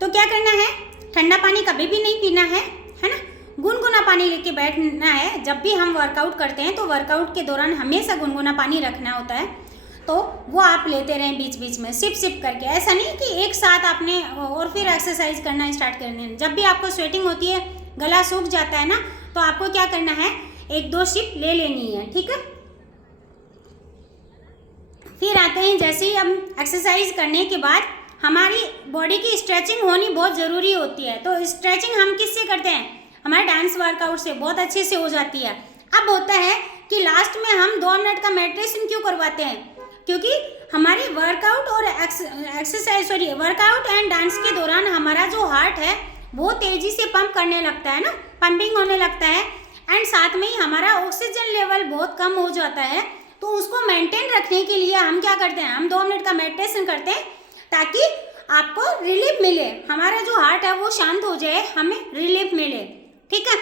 तो क्या करना है, ठंडा पानी कभी भी नहीं पीना है ना, गुनगुना पानी लेके बैठना है। जब भी हम वर्कआउट करते हैं तो वर्कआउट के दौरान हमेशा गुनगुना पानी रखना होता है, तो वो आप लेते रहें बीच बीच में, सिप सिप करके। ऐसा नहीं कि एक साथ आपने और फिर एक्सरसाइज करना स्टार्ट कर देना। जब भी आपको स्वेटिंग होती है, गला सूख जाता है ना, तो आपको क्या करना है, 1-2 सिप ले लेनी है, ठीक है। फिर आते हैं, जैसे ही हम एक्सरसाइज करने के बाद हमारी बॉडी की स्ट्रेचिंग होनी बहुत ज़रूरी होती है। तो स्ट्रेचिंग हम किससे करते हैं, हमारे डांस वर्कआउट से बहुत अच्छे से हो जाती है। अब होता है कि लास्ट में हम 2 मिनट का मेडिटेशन क्यों करवाते हैं, क्योंकि हमारी वर्कआउट और वर्कआउट एंड डांस के दौरान हमारा जो हार्ट है वो तेज़ी से पंप करने लगता है ना, पंपिंग होने लगता है, एंड साथ में ही हमारा ऑक्सीजन लेवल बहुत कम हो जाता है। तो उसको मेंटेन रखने के लिए हम क्या करते हैं, हम 2 मिनट का मेडिटेशन करते हैं ताकि आपको रिलीफ मिले, हमारा जो हार्ट है वो शांत हो जाए, हमें रिलीफ मिले, ठीक है।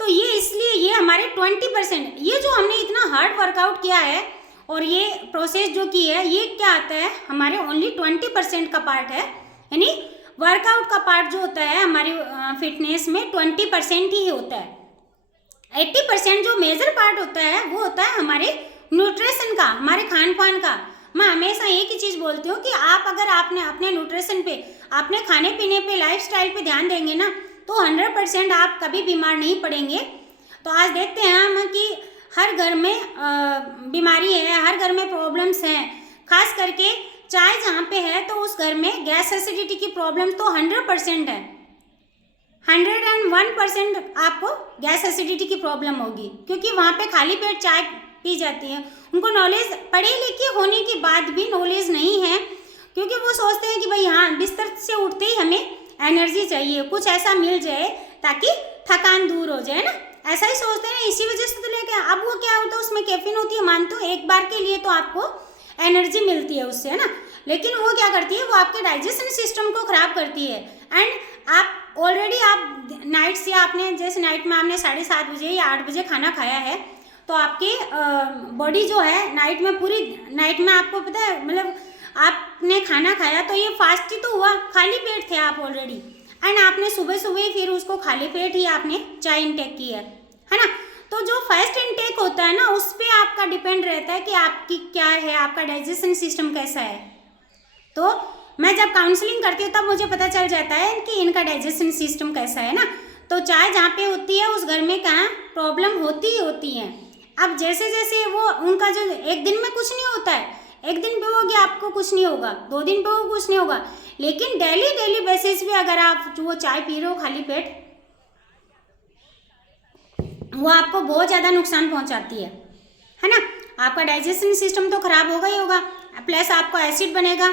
तो ये इसलिए ये हमारे 20%, ये जो हमने इतना हार्ड वर्कआउट किया है और ये प्रोसेस जो की है, ये क्या आता है, हमारे ओनली 20% का पार्ट है। यानी वर्कआउट का पार्ट जो होता है हमारी फिटनेस में 20% ही होता है। 80% जो मेजर पार्ट होता है वो होता है हमारे न्यूट्रिशन का, हमारे खान पान का। मैं हमेशा एक ही चीज़ बोलती हूँ कि आप अगर आपने अपने न्यूट्रिशन पे, अपने खाने पीने पे, लाइफस्टाइल पे ध्यान देंगे ना, तो 100% आप कभी बीमार नहीं पड़ेंगे। तो आज देखते हैं हम कि हर घर में बीमारी है, हर घर में प्रॉब्लम्स हैं, खास करके चाय जहाँ पे है तो उस घर में गैस एसिडिटी की प्रॉब्लम तो 100% है, 101% आपको गैस एसिडिटी की प्रॉब्लम होगी, क्योंकि वहाँ पे खाली पेट चाय पी जाती है। उनको नॉलेज, पढ़े लिखे होने के बाद भी नॉलेज नहीं है, क्योंकि वो सोचते हैं कि भाई हाँ, बिस्तर से उठते ही हमें एनर्जी चाहिए, कुछ ऐसा मिल जाए ताकि थकान दूर हो जाए ना, ऐसा ही सोचते हैं। इसी वजह से तो लेके अब वो क्या होता है, उसमें कैफीन होती है, मानते हो एक बार के लिए तो आपको एनर्जी मिलती है उससे, है ना, लेकिन वो क्या करती है, वो आपके डाइजेशन सिस्टम को खराब करती है। एंड आप ऑलरेडी आप नाइट से, आपने जैसे नाइट में आपने 7:30 बजे या 8 बजे खाना खाया है, तो आपकी बॉडी जो है नाइट में, पूरी नाइट में आपको पता है, मतलब आपने खाना खाया तो ये फास्ट ही तो हुआ, खाली पेट थे आप ऑलरेडी, एंड आपने सुबह सुबह फिर उसको खाली पेट ही आपने चाय इंटेक की है ना। तो जो फास्ट इंटेक होता है ना, उस पर आपका डिपेंड रहता है कि आपकी क्या है, आपका डाइजेशन सिस्टम कैसा है। तो मैं जब काउंसलिंग करती हूँ तब मुझे पता चल जाता है कि इनका डाइजेशन सिस्टम कैसा है ना। तो चाय जहाँ पे होती है उस घर में कहाँ प्रॉब्लम होती ही होती है। अब जैसे जैसे वो उनका जो एक दिन में कुछ नहीं होता है, एक दिन पे होगी आपको कुछ नहीं होगा, 2 दिन पे वो कुछ नहीं होगा, लेकिन डेली बेसिस पे अगर आप वो चाय पी रहे हो खाली पेट, वो आपको बहुत ज़्यादा नुकसान पहुंचाती है ना। आपका डाइजेशन सिस्टम तो खराब होगा ही होगा, प्लस आपको एसिड बनेगा,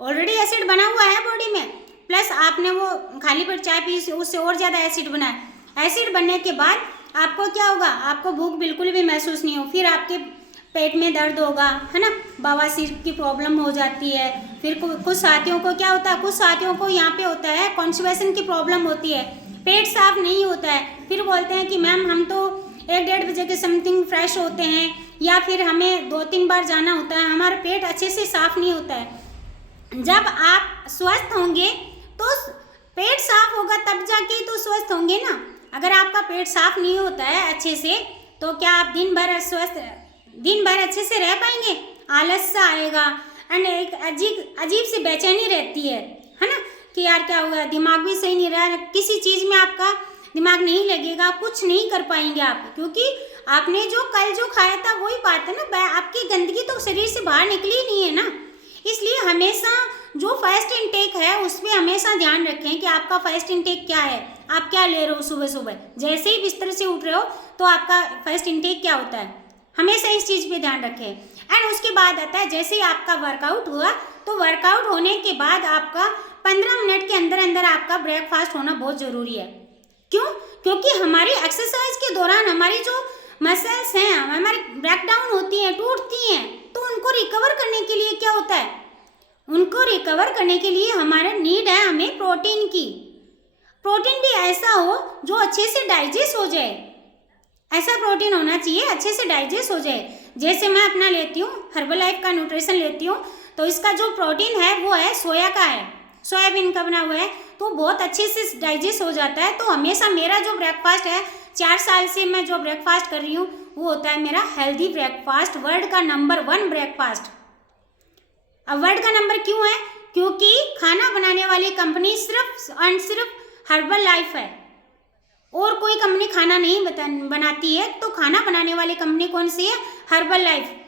ऑलरेडी एसिड बना हुआ है बॉडी में, प्लस आपने वो खाली पेट चाय पी, उससे और ज़्यादा एसिड बना है। एसिड बनने के बाद आपको क्या होगा, आपको भूख बिल्कुल भी महसूस नहीं हो, फिर आपके पेट में दर्द होगा, है ना, बवासीर की प्रॉब्लम हो जाती है। फिर कुछ साथियों को क्या होता है, कुछ साथियों को यहाँ पे होता है कॉन्स्टिपेशन की प्रॉब्लम होती है, पेट साफ नहीं होता है, फिर बोलते हैं कि मैम हम तो 1-1:30 बजे के समथिंग फ्रेश होते हैं, या फिर हमें 2-3 बार जाना होता है, हमारा पेट अच्छे से साफ नहीं होता है। जब आप स्वस्थ होंगे तो पेट साफ होगा, तब जाके तो स्वस्थ होंगे ना। अगर आपका पेट साफ नहीं होता है अच्छे से, तो क्या आप दिन भर अच्छे से रह पाएंगे, आलस सा आएगा, एंड एक अजीब सी बेचैनी रहती है ना, कि यार क्या हुआ, दिमाग भी सही नहीं रहा, किसी चीज़ में आपका दिमाग नहीं लगेगा, कुछ नहीं कर पाएंगे आप, क्योंकि आपने जो कल जो खाया था वही बात है ना, आपकी गंदगी तो शरीर से बाहर निकली ही नहीं है ना। इसलिए हमेशा जो फास्ट इनटेक है उस पर हमेशा ध्यान रखें कि आपका फास्ट इनटेक क्या है, आप क्या ले रहे हो सुबह सुबह, जैसे ही बिस्तर से उठ रहे हो तो आपका फास्ट इनटेक क्या होता है, हमेशा इस चीज़ पे ध्यान रखें। एंड उसके बाद आता है, जैसे ही आपका वर्कआउट हुआ तो वर्कआउट होने के बाद आपका 15 मिनट के अंदर अंदर आपका ब्रेकफास्ट होना बहुत ज़रूरी है। क्यों? क्योंकि हमारी एक्सरसाइज के दौरान हमारी जो मसल्स हैं हमारी ब्रेकडाउन होती हैं, टूटती हैं, तो उनको रिकवर करने के लिए क्या होता है, उनको रिकवर करने के लिए हमारा नीड है हमें प्रोटीन की। प्रोटीन भी ऐसा हो जो अच्छे से डाइजेस्ट हो जाए, ऐसा प्रोटीन होना चाहिए अच्छे से डाइजेस्ट हो जाए। जैसे मैं अपना लेती हूँ, हर्बल लाइफ का न्यूट्रिशन लेती हूँ, तो इसका जो प्रोटीन है वो है सोया का है। सोयाबीन का बना हुआ है, तो बहुत अच्छे से डाइजेस्ट हो जाता है। तो हमेशा मेरा जो ब्रेकफास्ट है, 4 साल से मैं जो ब्रेकफास्ट कर रही हूँ वो होता है मेरा हेल्दी ब्रेकफास्ट, वर्ल्ड का नंबर 1 ब्रेकफास्ट। अब वर्ल्ड का नंबर क्यों है? क्योंकि खाना बनाने वाली कंपनी सिर्फ एंड सिर्फ हर्बल लाइफ है, और कोई कंपनी खाना नहीं बनाती है। तो खाना बनाने वाली कंपनी कौन सी है? Herbal life.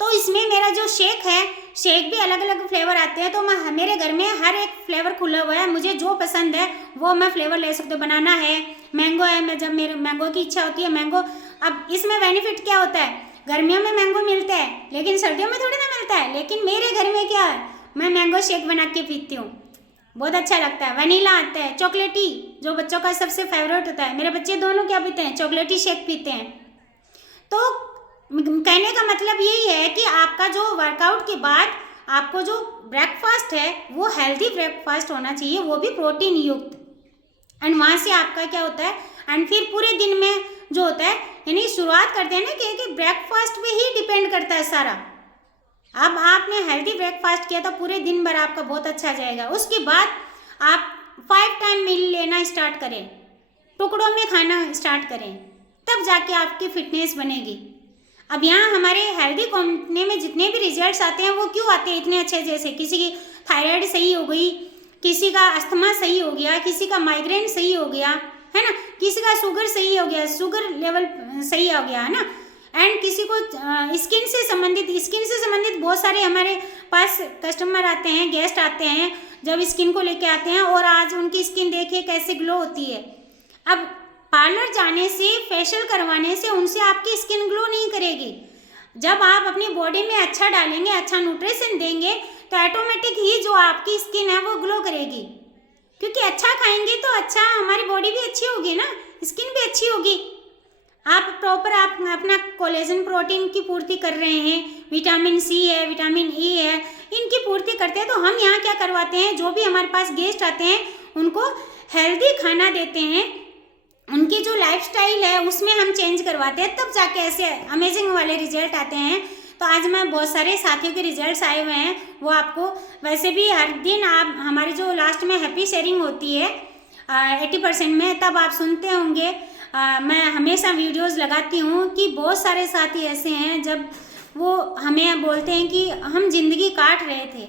तो इसमें मेरा जो शेक है, शेक भी अलग अलग फ्लेवर आते हैं। तो मेरे घर में हर एक फ्लेवर खुला हुआ है, मुझे जो पसंद है वो मैं फ्लेवर ले सकती हूँ। बनाना है, मैंगो है, मैं जब मेरे मैंगो की इच्छा होती है मैंगो। अब इसमें बेनिफिट क्या होता है? गर्मियों में मैंगो मिलता है लेकिन सर्दियों में थोड़ी ना मिलता है। लेकिन मेरे घर में क्या है, मैं मैंगो शेक बना के पीती हूँ, बहुत अच्छा लगता है। वनीला आता है, चॉकलेटी जो बच्चों का सबसे फेवरेट होता है। मेरे बच्चे दोनों क्या पीते हैं? चॉकलेटी शेक पीते हैं। तो कहने का मतलब यही है कि आपका जो वर्कआउट के बाद आपको जो ब्रेकफास्ट है वो हेल्दी ब्रेकफास्ट होना चाहिए, वो भी प्रोटीन युक्त। एंड वहाँ से आपका क्या होता है, एंड फिर पूरे दिन में जो होता है, यानी शुरुआत करते हैं ना कि ब्रेकफास्ट पे ही डिपेंड करता है सारा। अब आपने हेल्दी ब्रेकफास्ट किया तो पूरे दिन भर आपका बहुत अच्छा जाएगा। उसके बाद आप 5 टाइम मील लेना स्टार्ट करें, टुकड़ों में खाना स्टार्ट करें, तब जाके आपकी फिटनेस बनेगी। अब यहाँ हमारे हेल्दी कंपनी में जितने भी रिजल्ट्स आते हैं वो क्यों आते हैं इतने अच्छे? जैसे किसी की थायराइड सही हो गई, किसी का अस्थमा सही हो गया, किसी का माइग्रेन सही हो गया, है ना, किसी का शुगर सही हो गया, शुगर लेवल सही हो गया, है ना। एंड किसी को स्किन से संबंधित बहुत सारे हमारे पास कस्टमर आते हैं, गेस्ट आते हैं, जब स्किन को लेके आते हैं और आज उनकी स्किन देखिए कैसे ग्लो होती है। अब पार्लर जाने से, फेशियल करवाने से उनसे आपकी स्किन ग्लो नहीं करेगी। जब आप अपनी बॉडी में अच्छा डालेंगे, अच्छा न्यूट्रिशन देंगे, तो ऑटोमेटिक ही जो आपकी स्किन है वो ग्लो करेगी। क्योंकि अच्छा खाएंगे तो अच्छा हमारी बॉडी भी अच्छी होगी ना, स्किन भी अच्छी होगी। आप प्रॉपर आप अपना कोलेजन प्रोटीन की पूर्ति कर रहे हैं, विटामिन सी है, विटामिन ई है, इनकी पूर्ति करते हैं। तो हम यहाँ क्या करवाते हैं, जो भी हमारे पास गेस्ट आते हैं उनको हेल्दी खाना देते हैं, उनकी जो लाइफस्टाइल है उसमें हम चेंज करवाते हैं, तब जाके ऐसे अमेजिंग वाले रिजल्ट आते हैं। तो आज मैं बहुत सारे साथियों के रिजल्ट्स आए हुए हैं, वो आपको वैसे भी हर दिन आप हमारी जो लास्ट में हैप्पी शेयरिंग होती है 80% में, तब आप सुनते होंगे। मैं हमेशा वीडियोस लगाती हूँ कि बहुत सारे साथी ऐसे हैं जब वो हमें बोलते हैं कि हम ज़िंदगी काट रहे थे,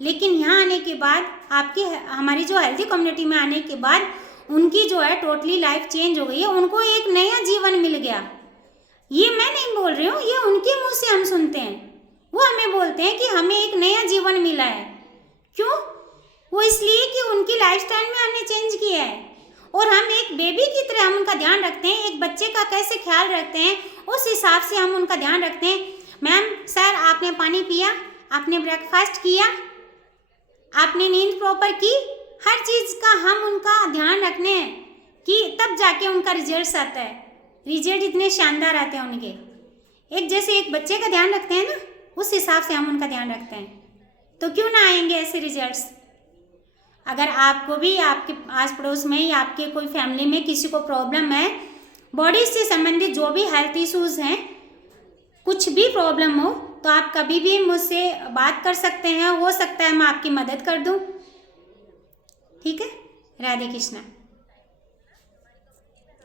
लेकिन यहाँ आने के बाद आपकी हमारी जो हेल्थी कम्युनिटी में आने के बाद उनकी जो है टोटली लाइफ चेंज हो गई है, उनको एक नया जीवन मिल गया। ये मैं नहीं बोल रही हूँ, ये उनके मुंह से हम सुनते हैं। वो हमें बोलते हैं कि हमें एक नया जीवन मिला है। क्यों? वो इसलिए कि उनकी लाइफस्टाइल में हमने चेंज किया है। और हम एक बेबी की तरह हम उनका ध्यान रखते हैं, एक बच्चे का कैसे ख्याल रखते हैं उस हिसाब से हम उनका ध्यान रखते हैं। मैम, सर आपने पानी पिया, आपने ब्रेकफास्ट किया, आपने नींद प्रॉपर की, हर चीज़ का हम उनका ध्यान रखने हैं कि तब जाके उनका रिजल्ट आता है। रिजल्ट इतने शानदार आते हैं उनके, एक जैसे एक बच्चे का ध्यान रखते हैं ना, उस हिसाब से हम उनका ध्यान रखते हैं। तो क्यों ना आएंगे ऐसे रिजल्ट्स? अगर आपको भी आपके आस पड़ोस में या आपके कोई फैमिली में किसी को प्रॉब्लम है, बॉडी से संबंधित जो भी हेल्थ इश्यूज़ हैं, कुछ भी प्रॉब्लम हो, तो आप कभी भी मुझसे बात कर सकते हैं। हो सकता है मैं आपकी मदद कर दूं। ठीक है? राधे कृष्णा।